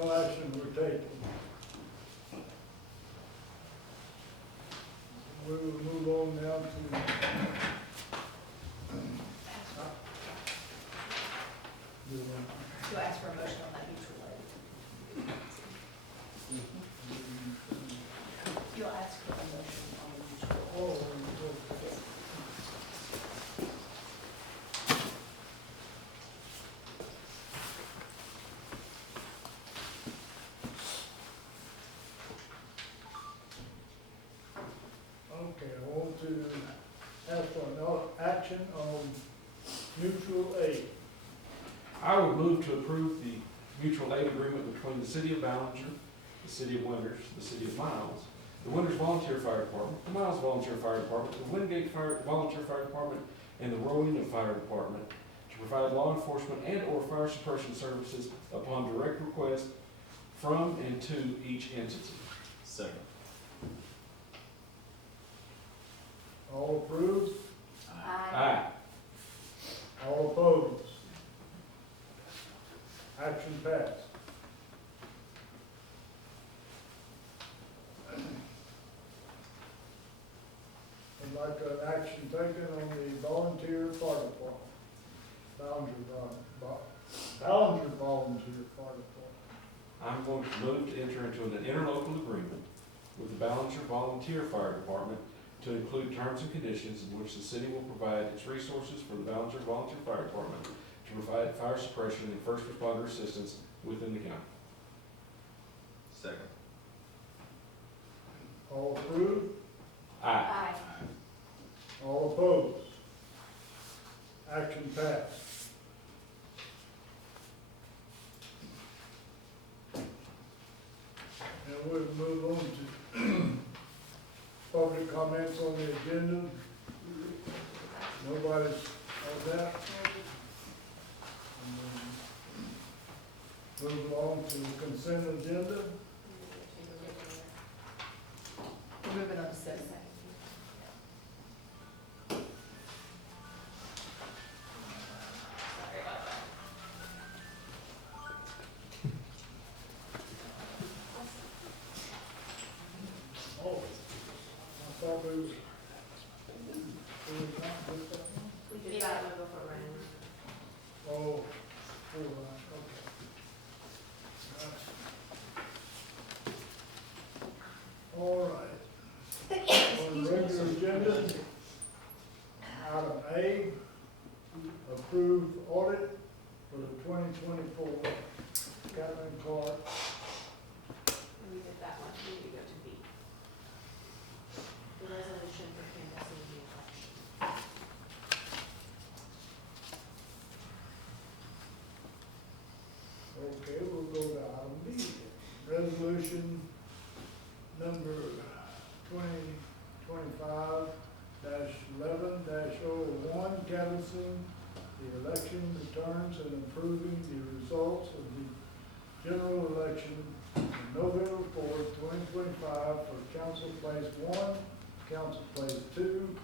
No action were taken. We will move on now to You'll ask for a motion on that neutral aid. You'll ask for a motion on the neutral oh, aid. okay, I want to ask for no action on mutual aid. I would move to approve the mutual aid agreement between the city of Ballinger, the city of Winters, the city of Miles, the Winters Volunteer Fire Department, the Miles Volunteer Fire Department, the Wingate Volunteer Fire Department, and the Rowena Fire Department to provide law enforcement and/or fire suppression services upon direct request from and to each entity. Second. All approved? Aye. All opposed? Action passed. I'd like an action taken on the volunteer fire department. Ballinger Volunteer Fire Department. I'm going to move to enter into an interlocal agreement with the Ballinger Volunteer Fire Department to include terms and conditions in which the city will provide its resources for the Ballinger Volunteer Fire Department to provide fire suppression and first responder assistance within the county. Second. All approved? Aye. All opposed? Action passed. And we'll move on to public comments on the agenda. Nobody's on that. Move along to the consent agenda. We're moving on to 7. Sorry about that. Oh, I thought we was. We was not with that one? We did that one before, Ryan. Oh, okay. All right. On the regular agenda, item A, approve audit for the 2024 Catlin Clark. We did that one, we need to go to B. The resolution for canvassing the election. Okay, we'll go to item B. Resolution number 2025-11-01, canvassing the election returns and improving the results of the general election on November 4th, 2025 for Council Place 1, Council Place 2,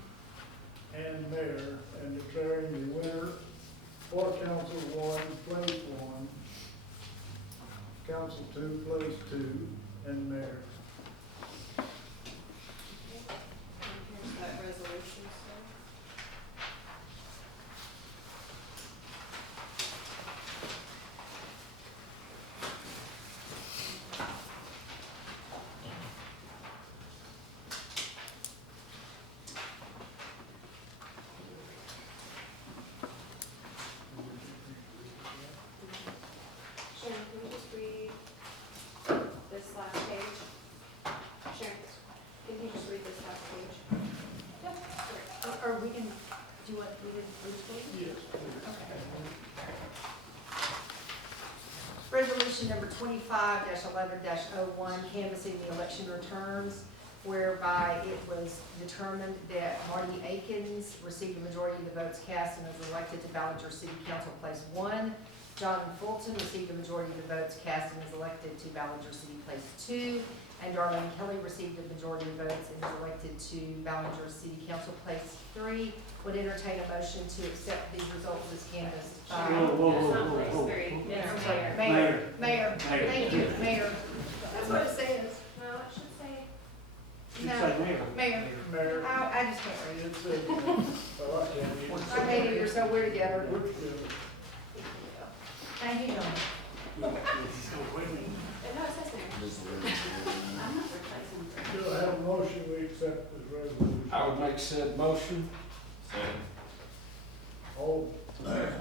and Mayor, and declaring the winner for Council 1, Place 1, Council 2, Place 2, and Mayor. Here's that resolution, sir. Sharon, can you just read this last page? Sharon, can you just read this last page? Or we can, do you want, we did Bruce, please? Yes, please. Okay. Resolution number 25-11-01, canvassing the election returns, whereby it was determined that Marty Akins received a majority of the votes cast and was elected to Ballinger City Council Place 1. Jonathan Fulton received a majority of the votes cast and is elected to Ballinger City Place 2. And Darlene Kelly received a majority of votes and is elected to Ballinger City Council Place 3. Would entertain a motion to accept these results as canvassed by. That's not place 3, I'm it's sorry, mayor. Mayor Mayor, thank you, Mayor. That's what it says. No, it should say, You No. say mayor. Mayor, Mayor, I just can't read it says, oh, I can't even. it. I hate it, you're so weird together. We're together. Thank you, John. So, wait a minute. no, it says mayor. I'm not replacing. Do I have a motion, we accept this resolution? I would make said motion. Second.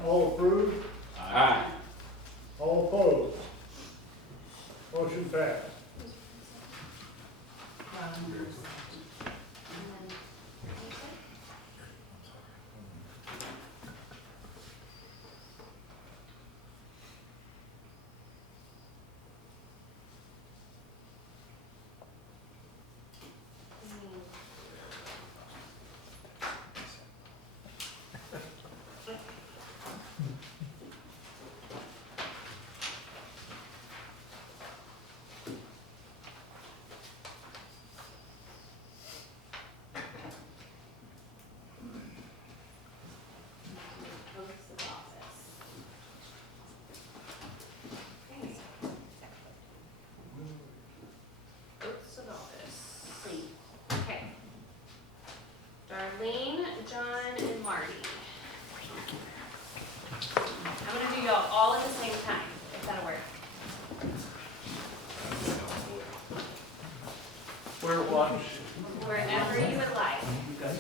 All approved? Aye. All opposed? Motion passed. Oaths of office. Oaths of office. Okay. Darlene, John, and Marty. I'm gonna do y'all all at the same time, if that'll work. Where what? Wherever you would like. Okay.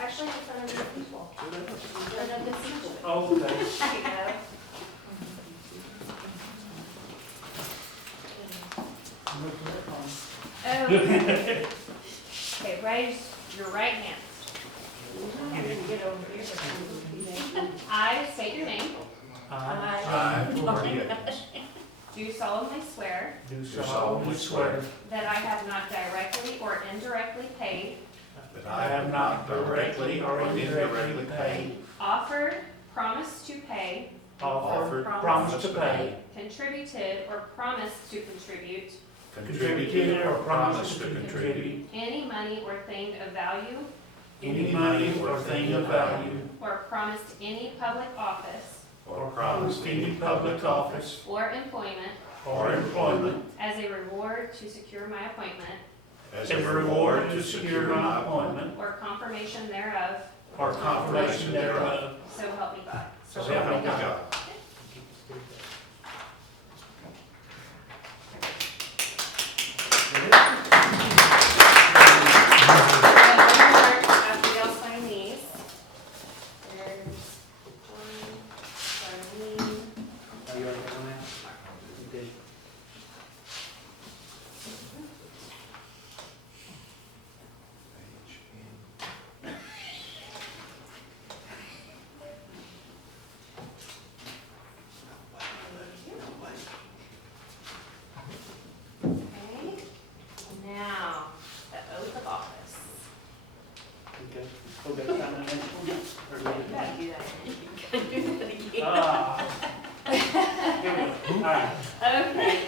Actually, in front of the people. In front of the people. Oh, okay. There you go. Okay. Okay, raise your right hand. I state your name. I, Tori Evans, Do solemnly swear do solemnly swear that I have not directly or indirectly paid, that I have not directly or indirectly paid, offered, promised to pay, offered, promised to pay, contributed, or promised to contribute contributed, or promised to contribute any money or thing of value, any money or thing of value, or promised any public office or promised any public office or employment or employment as a reward to secure my appointment as a reward to secure my appointment or confirmation thereof, or confirmation thereof. so help me God. So help me God. After y'all sign these, there's one, Darlene. Are you already on that? You did. Okay, now, the oath of office. Okay. Okay, time on that one? Or You leave it? gotta do that again. You gotta do that again. Ah. Here we go. All right. Okay,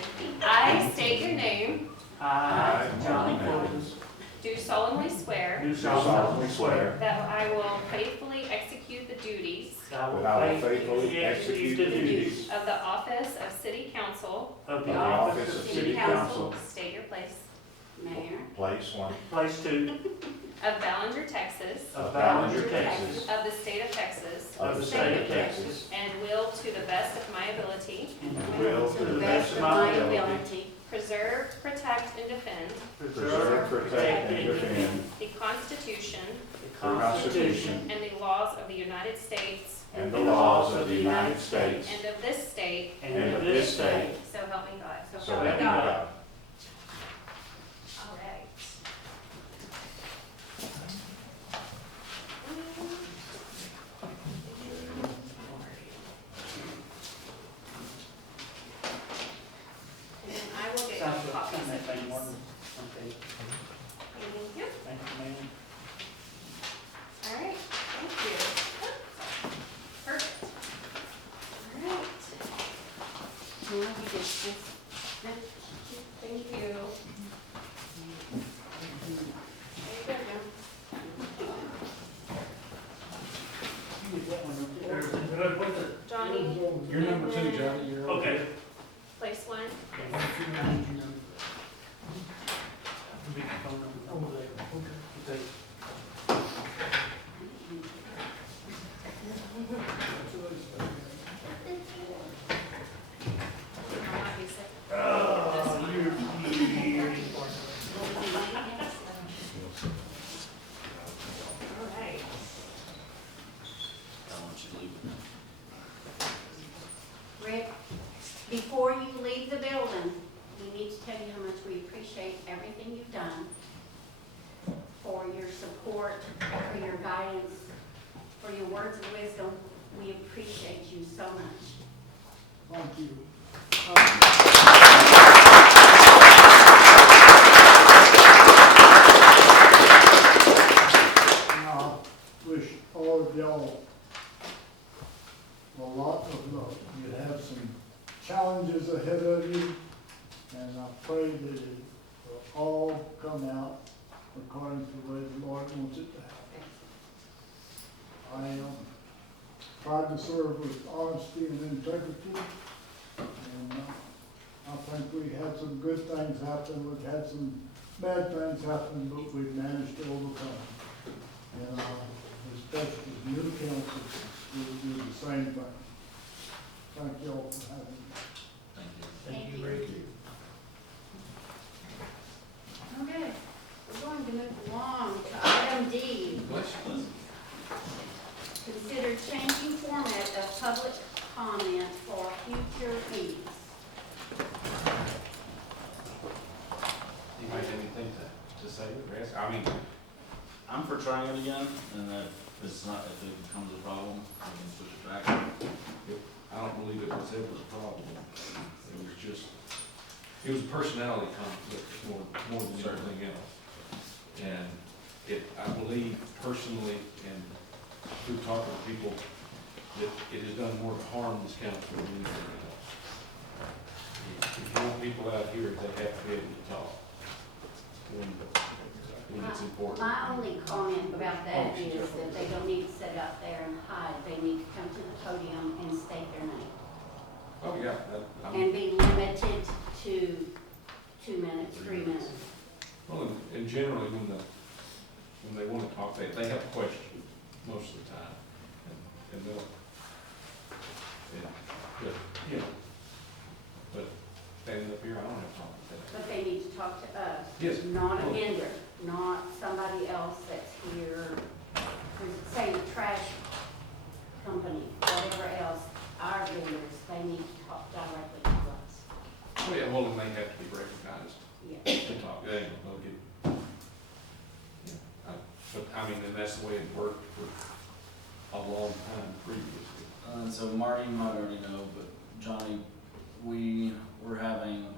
I state your name, I, Johnny Evans, do solemnly swear do solemnly swear that I will faithfully execute the duties that I will faithfully execute the duties of the office of city council, of the office of City Council, state your place, Mayor, Place one. Place 2 of Ballinger, Texas, of Ballinger, Texas, of the state of Texas, of the state of Texas, and will to the best of my ability and will to the best of my ability preserve, protect, and defend preserve, protect, and defend the Constitution the Constitution and the laws of the United States and the laws of the United States and of this state, and of this state. so help me God. So help me God. All right. And then I will get Sounds you good. copies Sign that of thing, these. Martin. Okay, Thank you. thank you, ma'am. All right, thank you. Perfect. All right. now you get this. Thank you. There you go, You get that one, everything good with it? John. John, Johnny, You're number two, Johnny, you're over Okay. here. place one. I might be second. Oh, you're All right. I want you to leave it. Rick, before you leave the building, we need to tell you how much we appreciate everything you've done, for your support, for your guidance, for your words of wisdom. We appreciate you so much. Thank you. And I wish all of y'all a lot of luck. You have some challenges ahead of you, and I pray that it will all come out according to the way the Lord wants it to happen. I tried to serve with honesty and integrity, and I think we had some good things happen, we've had some bad things happen, but we've managed to overcome. And I expect the new council will do the same thing. Thank you all for having me. Thank you. Thank you, Rick. Okay, we're going to move along to item D. Bless you. Consider changing format of public comment for future meetings. You might have anything to say, or ask? I mean, I'm for trying it again, and that if it becomes a problem, we can push it back. I don't believe it was ever a problem. It was a personality conflict more than anything else. And I believe personally, and through talking to people, that it has done more harm to this council than anything else. If you want people out here, they have to be able to talk when it's important. My only comment about that Oh, is sure. that they don't need to sit out there and hide. They need to come to the podium and state their name. Oh, yeah. And be limited to 2 minutes, 3 minutes. Well, and generally, when they want to talk, they have a question most of the time. And they'll, but standing up here, I don't have a problem with that. But they need to talk to us. Yes. Not a vendor, not somebody else that's here, say the trash company, whatever else, our vendors, they need to talk directly to us. Oh, yeah, well, and they have to be recognized. Yeah. They talk, they'll get, but I mean, and that's the way it worked for a long time previously. And so Marty, you might already know, but Johnny, we were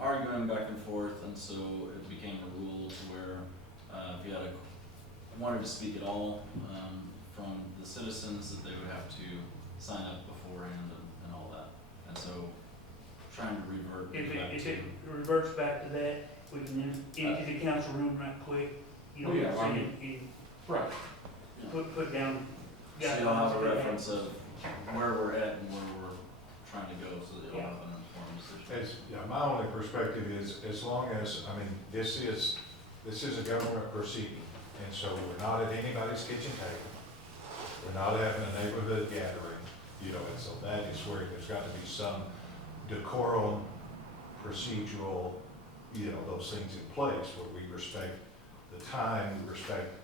arguing back and forth, and so it became a rule to where, if you wanted to speak at all, from the citizens, that they would have to sign up beforehand and all that. And so, trying to revert back If to. it reverts back to that, we can then empty the council room right quick. You know Oh, yeah, what I'm I saying? mean- Right. Put down. So you'll have a reference of where we're at and where we're trying to go, so that you'll have an informed decision. My only perspective is, as long as, I mean, this is a government proceeding, and so we're not at anybody's kitchen table. We're not having a neighborhood gathering, and so that is where there's got to be some decorum, procedural, those things in place where we respect the time, we respect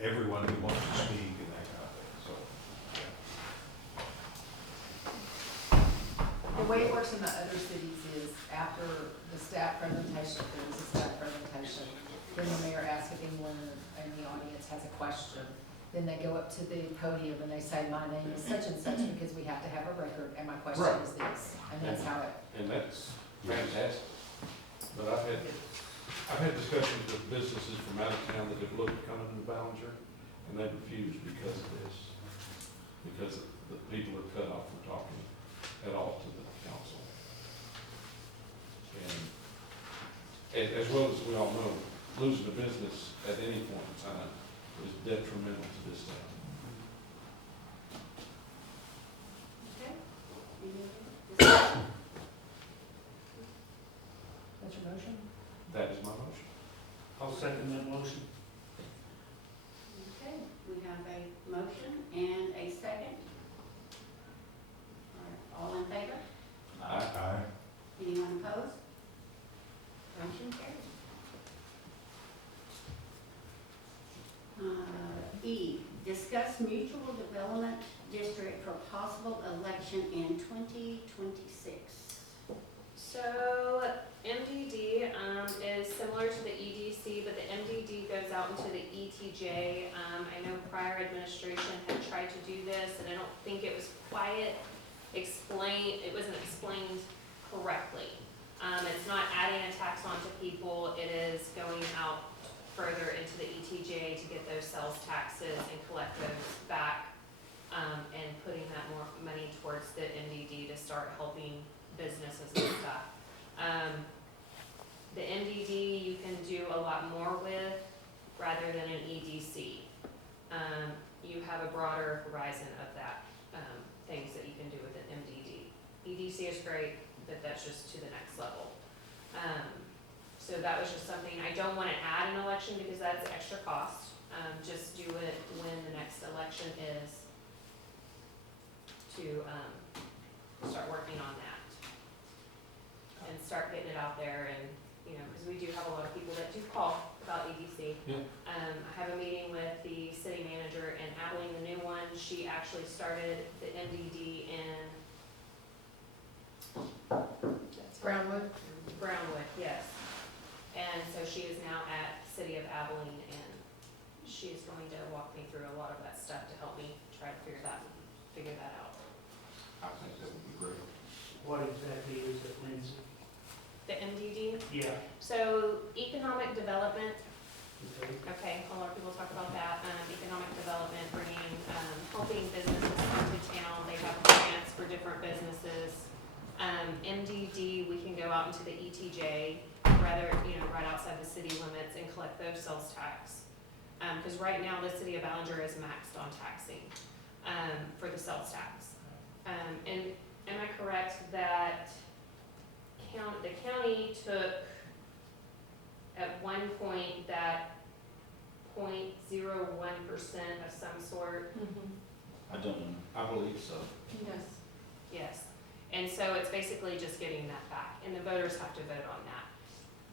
everyone who wants to speak and that kind of thing, so. The way it works in the other cities is after the staff presentation, if there is a staff presentation, then the mayor asks if anyone in the audience has a question. Then they go up to the podium and they say, my name is such and such, because we have to have a record, and my question Right. is this. And that's how it, And that's fantastic. But I've had discussions with businesses from out of town that have looked at coming to Ballinger, and they've refused because of this. Because the people are cut off from talking at all to the council. And as well as we all know, losing a business at any point in time is detrimental to this town. Okay? Any second that motion. Okay, we have a motion and a second. All in favor? Aye. Anyone opposed? Motion carries. E, discuss mutual development district for possible election in 2026. So MDD is similar to the EDC, but the MDD goes out into the ETJ. I know prior administration had tried to do this, and I don't think it was quite explained, it wasn't explained correctly. It's not adding a tax onto people, it is going out further into the ETJ to get those sales taxes and collect those back, and putting that more money towards the MDD to start helping businesses and stuff. The MDD you can do a lot more with rather than an EDC. You have a broader horizon of that, things that you can do with an MDD. EDC is great, but that's just to the next level. So that was just something, I don't wanna add an election because that's extra cost. Just do it when the next election is to, start working on that. And start getting it out there and, you know, cause we do have a lot of people that do call about EDC. Yeah. I have a meeting with the city manager in Abilene, the new one, she actually started the MDD in Brownwood? Brownwood, yes. And so she is now at City of Abilene, and she is going to walk me through a lot of that stuff to help me try to figure that out. I think that would be great. What exactly is it, Lindsay? The MDD, Yeah, so economic development, okay. okay, a lot of people talk about that, economic development, bringing, helping businesses come to town, they have grants for different businesses. MDD, we can go out into the ETJ, rather, you know, right outside the city limits and collect those sales tax. Cause right now, the city of Ballinger is maxed on taxing, for the sales tax. And am I correct that the county took at one point that 0.01% of some sort? I don't know. I believe so. Yes. Yes, and so it's basically just getting that back, and the voters have to vote on that.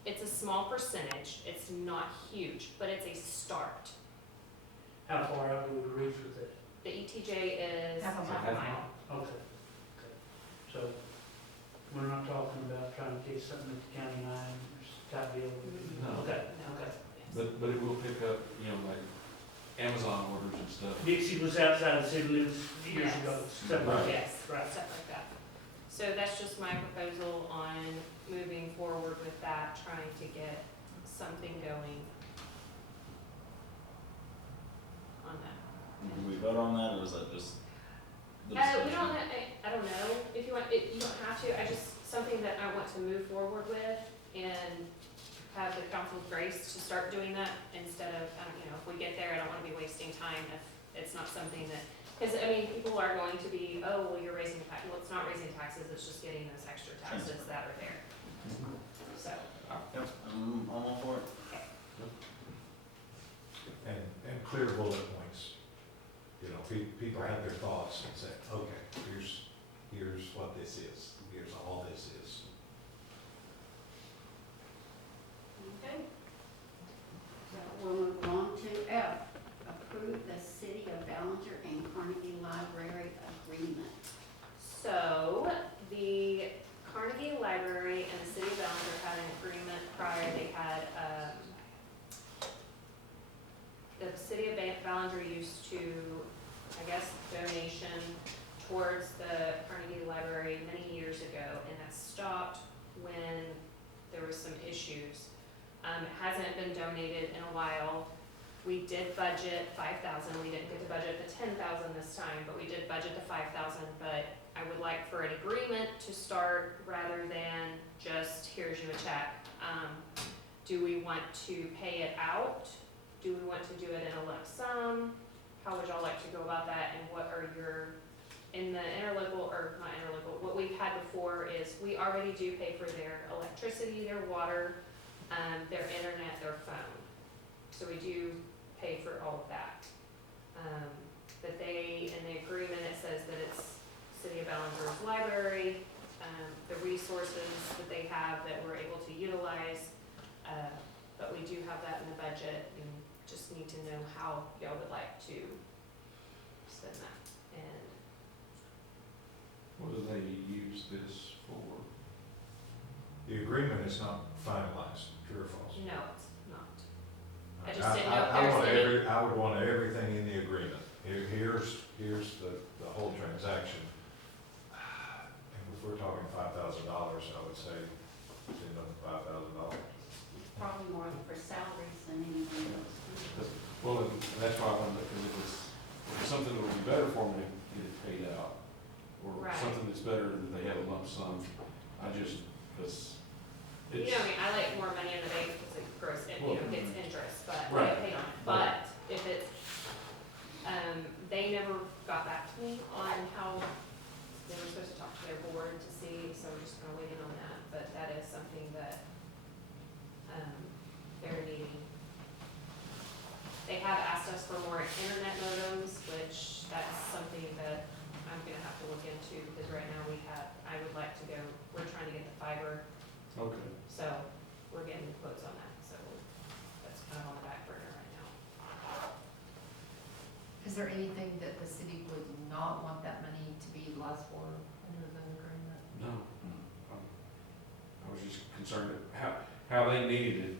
It's a small percentage, it's not huge, but it's a start. How far out do we reach with it? The ETJ is Half a half a mile. Okay. So, we're not talking about trying to get something at the county line or type deal? No. Okay, No, okay. yes. But it will pick up, you know, like Amazon orders and stuff. Dixie was outside the city limits years Yes. ago, stuff like that. Yes, Right. stuff like that. So that's just my proposal on moving forward with that, trying to get something going on that. Do we vote on that, or is that just the We discussion? don't, I don't know, if you want, you don't have to, I just, something that I want to move forward with and have the council's grace to start doing that instead of, I don't, you know, if we get there, I don't wanna be wasting time if it's not something that, cause I mean, people are going to be, oh, well, you're raising tax, well, it's not raising taxes, it's just getting those extra taxes that are there. So, Yep, I'm all for it. And clear bullet points. You know, people have their thoughts and say, okay, here's what this is, here's all this is. Okay. So we'll move on to F, approve the City of Ballinger and Carnegie Library agreement. so the Carnegie Library and the City of Ballinger had an agreement prior, they had, the City of Ballinger used to, I guess, donation towards the Carnegie Library many years ago, and that stopped when there was some issues. It hasn't been donated in a while. We did budget 5,000, we didn't get to budget the 10,000 this time, but we did budget the 5,000, but I would like for an agreement to start rather than just, here's you a check. Do we want to pay it out? Do we want to do it in a lump sum? How would y'all like to go about that, and what are your, in the interlocal, or not interlocal, what we've had before is we already do pay for their electricity, their water, their internet, their phone. so we do pay for all of that. But they, in the agreement, it says that it's City of Ballinger's library, the resources that they have that we're able to utilize. But we do have that in the budget, and just need to know how y'all would like to spend that. And What do they use this for? The agreement is not finalized, true or false? no, it's not. I just didn't know if I there's want any- I would want everything in the agreement. Here's the whole transaction. And if we're talking $5,000, I would say send them $5,000. Probably more for salaries than anything else. Well, and that's why I wanted, because if it's something that would be better for me to get it paid out, or Right. something that's better that they have a lump sum, because it's. You know, I mean, I like more money in the bank because it grows, it, you know, gets interest, but I Right. get paid on it. But if it's, they never got back to me on how they were supposed to talk to their board to see, so we're just kind of waiting on that. But that is something that, they're needing. They have asked us for more internet modems, which that's something that I'm gonna have to look into, because right now I would like to go, we're trying to get the fiber, Okay. so we're getting quotes on that, so that's kind of on the back burner right now. Is there anything that the city would not want that money to be utilized for under the agreement? No. I was just concerned at how they needed it.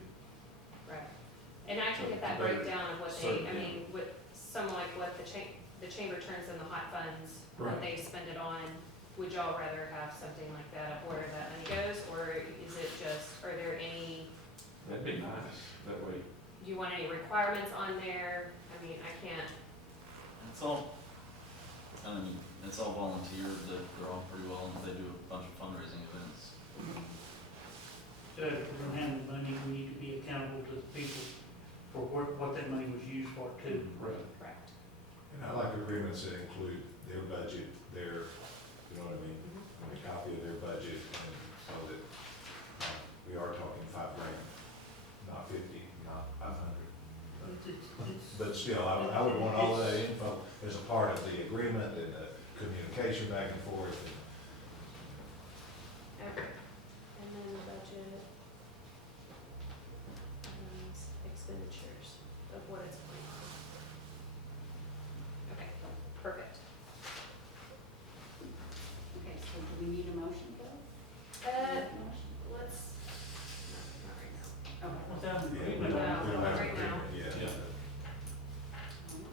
Right. And I can get that breakdown of what they, I mean, with some like what the chamber turns in the hot funds, what Right. they spend it on. Would y'all rather have something like that of where that money goes, or is it just, are there any, That'd be nice, that way. do you want any requirements on there? I mean, I can't, It's all, I mean, it's all volunteer, they're all pretty well, and they do a bunch of fundraising events. If we're gonna handle money, we need to be accountable to the people for what that money was used for too. Right. correct. And I like agreements that include their budget, you know what I mean? A copy of their budget, and so that we are talking $5,000, not 50, not 500. But still, I would want all of that info as a part of the agreement and the communication back and forth. Okay. And then the budget, expenditures of what it's going on. Okay, perfect. Okay, so do we need a motion, Bill? Motion? Let's, not right now. Okay. Without an Yeah, agreement, No, I don't not think- right now. Yeah. Yeah.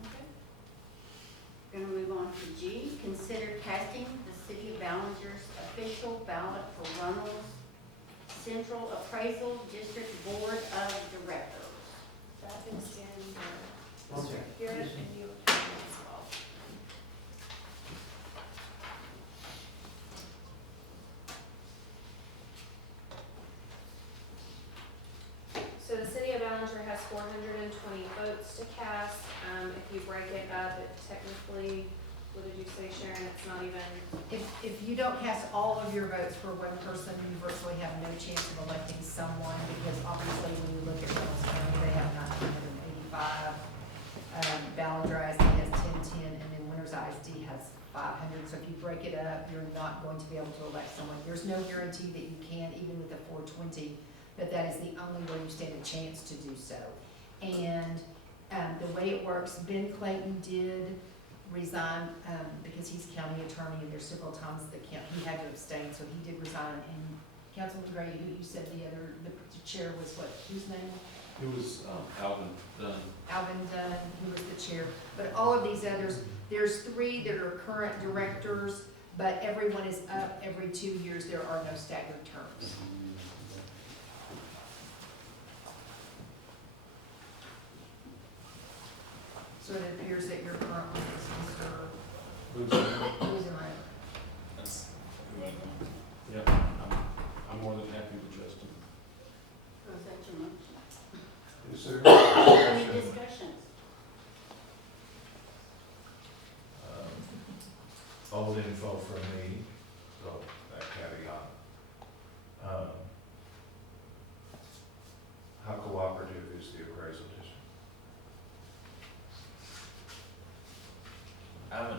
Okay. Gonna move on to G, consider casting the City of Ballinger's official ballot for Runnels Central Appraisal District Board of Directors. That is in the Okay. district here, and you have it as well. So the city of Ballinger has 420 votes to cast. If you break it up, it technically, what did you say, Sharon? It's not even, If you don't cast all of your votes for one person, you virtually have no chance of electing someone, because obviously when you look at Reynolds County, they have 985. Ballinger ISD has 1010, and then Winters ISD has 500. So if you break it up, you're not going to be able to elect someone. There's no guarantee that you can, even with the 420, but that is the only way you stand a chance to do so. And the way it works, Ben Clayton did resign, because he's county attorney, and there's several times that he had to abstain, so he did resign. And Councilman Gray, you said the chair was what, whose name? It was Alvin Dunn. Alvin Dunn, who was the chair. But all of these others, there's 3 that are current directors, but everyone is up every 2 years. There are no staggered terms. So it appears that your current one is Mr. Who's that? Uzenheimer. That's who I want. Yeah, I'm more than happy with Justin. Was that your motion? Is there Any discussions? old info from me, so that caveat. How cooperative is the appraisal district?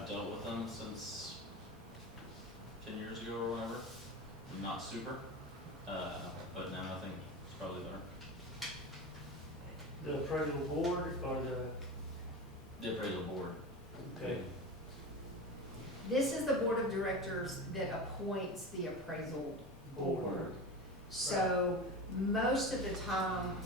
have dealt with them since 10 years ago or whatever. Not super, but now I think it's probably better. The appraisal board or The appraisal board. okay, This is the board of directors that appoints the appraisal board. board? So most of the time,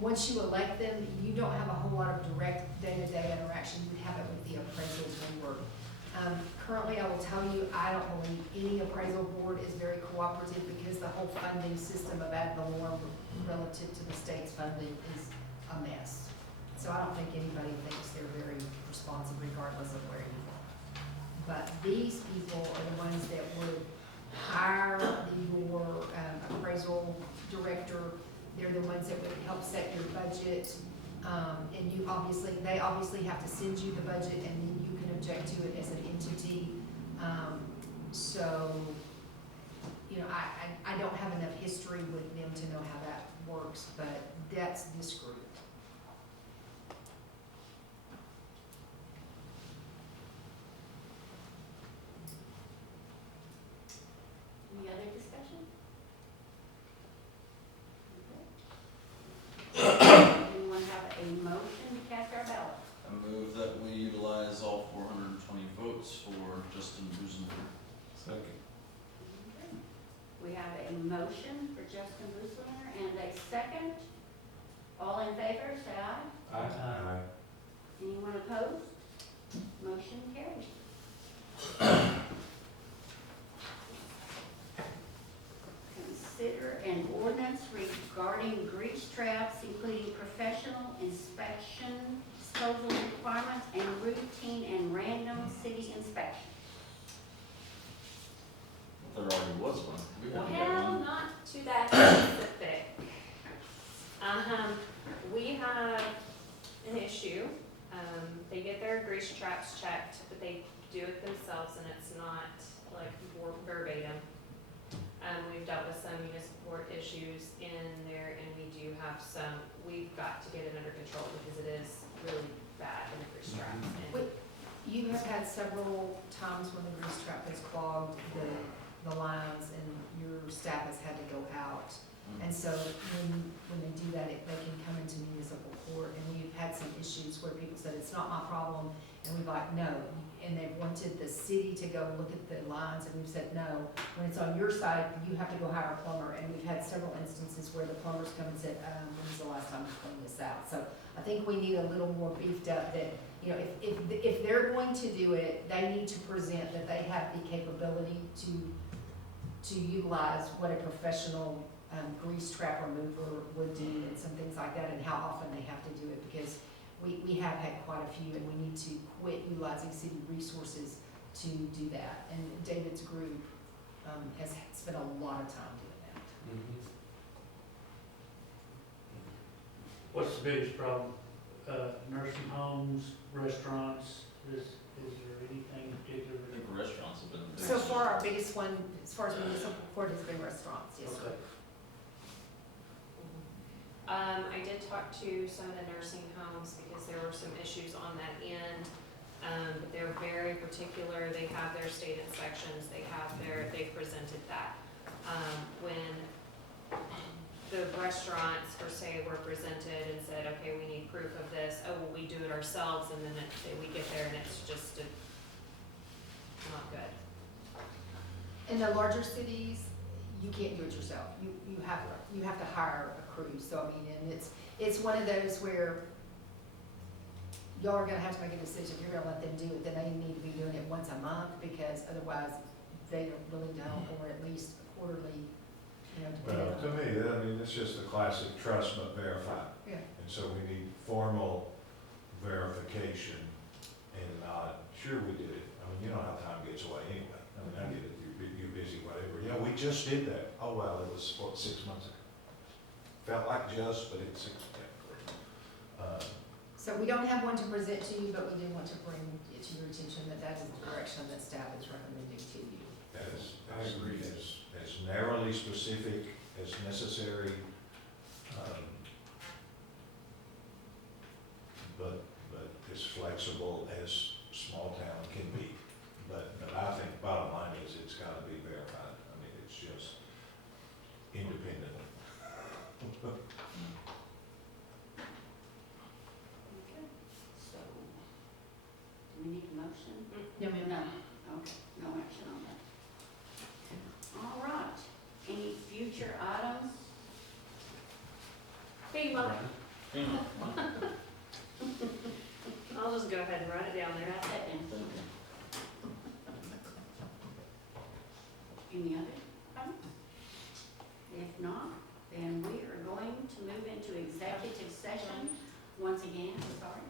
once you elect them, you don't have a whole lot of direct day-to-day interaction. You would have it with the appraisal board. Currently, I will tell you, I don't believe any appraisal board is very cooperative because the whole funding system of ad valorem relative to the state's funding is a mess. So I don't think anybody thinks they're very responsive regardless of where you are. But these people are the ones that would hire your appraisal director. They're the ones that would help set your budget. And they obviously have to send you the budget and then you can object to it as an entity. So, you know, I don't have enough history with them to know how that works, but that's this group. Any other discussion? Anyone have a motion to cast our ballot? I move that we utilize all 420 votes for Justin Busenberg. Second. We have a motion for Justin Buslinger and a second. All in favor, say aye. Aye. Anyone opposed? Motion carries. Consider an ordinance regarding grease traps, including professional inspection, disposal requirements, and routine and random city inspection. There already was one. We haven't got Well, one. not to that specific. We have an issue. They get their grease traps checked, but they do it themselves and it's not like verbatim. We've dealt with some municipal court issues in there and we do have some, we've got to get it under control because it is really bad in the grease traps. And You have had several times when the grease trap has clogged the lines and your staff has had to go out. And so when they do that, they can come into municipal court, and we've had some issues where people said, it's not my problem, and we've like, no. And they've wanted the city to go look at the lines, and we've said, no. When it's on your side, you have to go hire a plumber, and we've had several instances where the plumbers come and said, when was the last time you cleaned this out? So I think we need a little more beefed up that, you know, if they're going to do it, they need to present that they have the capability to utilize what a professional grease trap remover would do and some things like that, and how often they have to do it, because we have had quite a few, and we need to quit utilizing city resources to do that. And David's group has spent a lot of time doing that. What's the biggest problem? Nursing homes, restaurants, is there anything in particular? I think restaurants have been the So biggest. far, our biggest one, as far as municipal court, has been restaurants, yes, sir. Okay. I did talk to some of the nursing homes because there were some issues on that end. But they're very particular, they have their state inspections, they presented that. When the restaurants, per se, were presented and said, okay, we need proof of this, oh, well, we do it ourselves, and then we get there and it's just not good. In the larger cities, you can't do it yourself. You have to hire a crew. So I mean, and it's one of those where y'all are gonna have to make a decision. If you're gonna let them do it, then they need to be doing it once a month, because otherwise they really don't, or at least quarterly, you know, Well, depending to on. me, I mean, it's just the classic trust but verify. Yeah. And so we need formal verification and not, sure we did it. I mean, you know how time gets away anyway. I mean, I get it, you're busy, whatever. Yeah, we just did that. Oh, well, it was, what, 6 months ago? Felt like just, but it's 6 months. So we don't have one to present to you, but we do want to bring it to your attention that that is the direction that staff is recommending to you. I agree, as narrowly specific as necessary, but as flexible as small Future items, FEMA, FEMA. I'll just go ahead and write it down there. second. Any other items? If not, then we are going to move into executive session. Once again, sorry.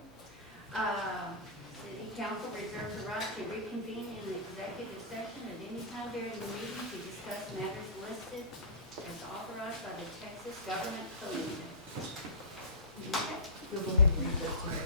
City council reserves the right to reconvene in executive session at any time during the meeting to discuss matters listed as authorized by the Texas Government Code. Okay. You'll go ahead and read those to me.